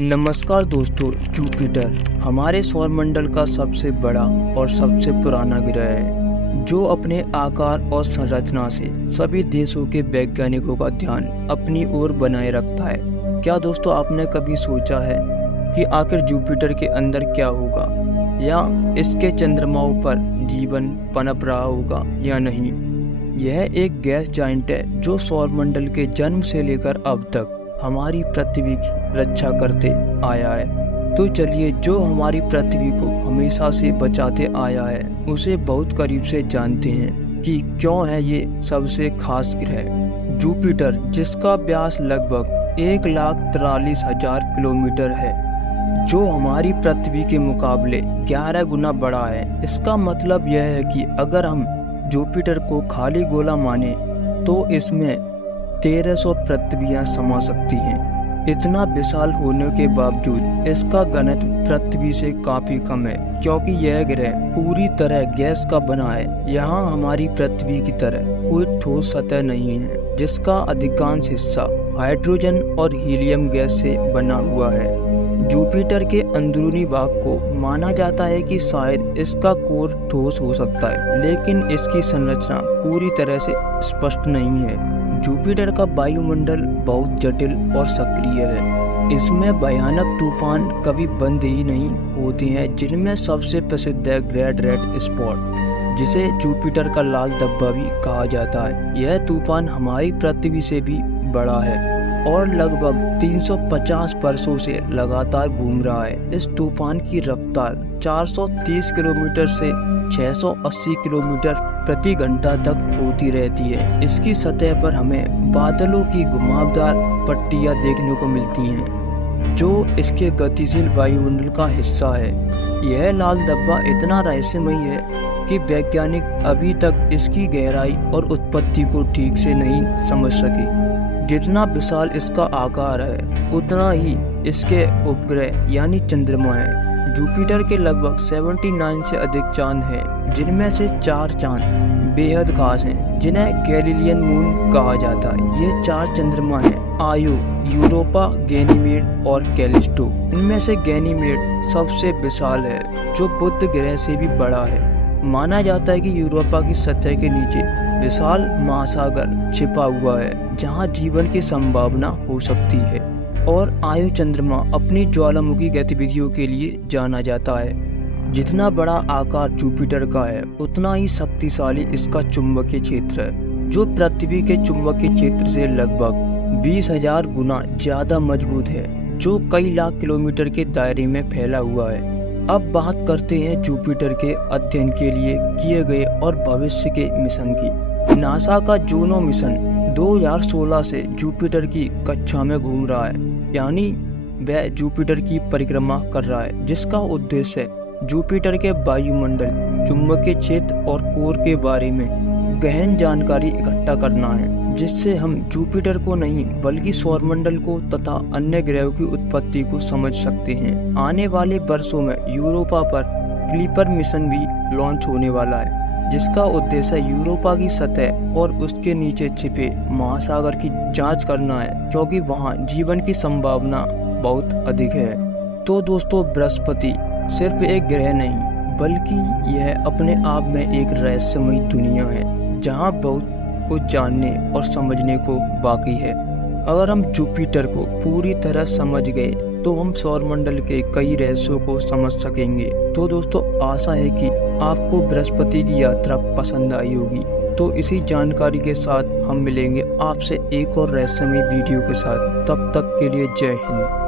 नमस्कार दोस्तों, जुपिटर हमारे सौरमंडल का सबसे बड़ा और सबसे पुराना ग्रह है, जो अपने आकार और संरचना से सभी देशों के वैज्ञानिकों का ध्यान अपनी ओर बनाए रखता है। क्या दोस्तों, आपने कभी सोचा है कि आखिर जुपिटर के अंदर क्या होगा, या इसके चंद्रमाओं पर जीवन पनप रहा होगा या नहीं? यह एक गैस जाइंट है जो सौरमंडल के जन्म से लेकर अब तक हमारी पृथ्वी की रक्षा करते आया है। तो चलिए, जो हमारी पृथ्वी को हमेशा से बचाते आया है, उसे बहुत करीब से जानते हैं कि क्यों है ये सबसे खास ग्रह जुपिटर, जिसका व्यास लगभग 1,43,000 किलोमीटर है, जो हमारी पृथ्वी के मुकाबले 11 गुना बड़ा है। इसका मतलब यह है कि अगर हम जुपिटर को खाली गोला माने तो इसमें 1300 पृथ्वियाँ समा सकती हैं। इतना विशाल होने के बावजूद इसका घनत्व पृथ्वी से काफ़ी कम है, क्योंकि यह ग्रह पूरी तरह गैस का बना है। यहाँ हमारी पृथ्वी की तरह कोई ठोस सतह नहीं है, जिसका अधिकांश हिस्सा हाइड्रोजन और हीलियम गैस से बना हुआ है। जुपिटर के अंदरूनी भाग को माना जाता है कि शायद इसका कोर ठोस हो सकता है, लेकिन इसकी संरचना पूरी तरह से स्पष्ट नहीं है। जुपिटर का वायुमंडल बहुत जटिल और सक्रिय है। इसमें भयानक तूफान कभी बंद ही नहीं होते हैं, जिनमें सबसे प्रसिद्ध है ग्रेट रेड स्पॉट, जिसे जुपिटर का लाल धब्बा भी कहा जाता है। यह तूफान हमारी पृथ्वी से भी बड़ा है और लगभग 350 वर्षों से लगातार घूम रहा है। इस तूफान की रफ्तार 430 किलोमीटर से 680 किलोमीटर प्रति घंटा तक होती रहती है। इसकी सतह पर हमें बादलों की घुमावदार पट्टियां देखने को मिलती हैं, जो इसके गतिशील वायुमंडल का हिस्सा है। यह लाल धब्बा इतना रहस्यमयी है कि वैज्ञानिक अभी तक इसकी गहराई और उत्पत्ति को ठीक से नहीं समझ सके। जितना विशाल इसका आकार है, उतना ही इसके उपग्रह यानी चंद्रमा है। जुपिटर के लगभग 79 से अधिक चांद हैं, जिनमें से 4 चांद बेहद खास हैं, जिन्हें गैलीलियन मून कहा जाता है। ये 4 चंद्रमा हैं: आयो, यूरोपा, गैनीमेड और कैलिस्टो। इनमें से गैनीमेड सबसे विशाल है, जो बुध ग्रह से भी बड़ा है। माना जाता है कि यूरोपा की सतह के नीचे विशाल महासागर छिपा हुआ है, जहां जीवन की संभावना हो सकती है। और आयो चंद्रमा अपनी ज्वालामुखी गतिविधियों के लिए जाना जाता है। जितना बड़ा आकार जुपिटर का है, उतना ही शक्तिशाली इसका चुंबकीय क्षेत्र है, जो पृथ्वी के चुंबकीय क्षेत्र से लगभग 20,000 गुना ज़्यादा मजबूत है, जो कई लाख किलोमीटर के दायरे में फैला हुआ है। अब बात करते हैं जुपिटर के अध्ययन के लिए किए गए और भविष्य के मिशन की। नासा का जूनो मिशन 2016 से जुपिटर की कक्षा में घूम रहा है, यानी वह जुपिटर की परिक्रमा कर रहा है, जिसका उद्देश्य जुपिटर के वायुमंडल, चुंबकीय क्षेत्र और कोर के बारे में गहन जानकारी इकट्ठा करना है, जिससे हम जुपिटर को नहीं बल्कि सौरमंडल को तथा अन्य ग्रहों की उत्पत्ति को समझ सकते हैं। आने वाले वर्षों में यूरोपा पर क्लिपर मिशन भी लॉन्च होने वाला है, जिसका उद्देश्य यूरोपा की सतह और उसके नीचे छिपे महासागर की जांच करना है, क्योंकि वहां जीवन की संभावना बहुत अधिक है। तो दोस्तों, बृहस्पति सिर्फ एक ग्रह नहीं, बल्कि यह अपने आप में एक रहस्यमयी दुनिया है, जहां बहुत कुछ जानने और समझने को बाकी है। अगर हम जुपिटर को पूरी तरह समझ गए तो हम सौरमंडल के कई रहस्यों को समझ सकेंगे। तो दोस्तों, आशा है कि आपको बृहस्पति की यात्रा पसंद आई होगी। तो इसी जानकारी के साथ हम मिलेंगे आपसे एक और रहस्यमयी वीडियो के साथ। तब तक के लिए जय हिंद।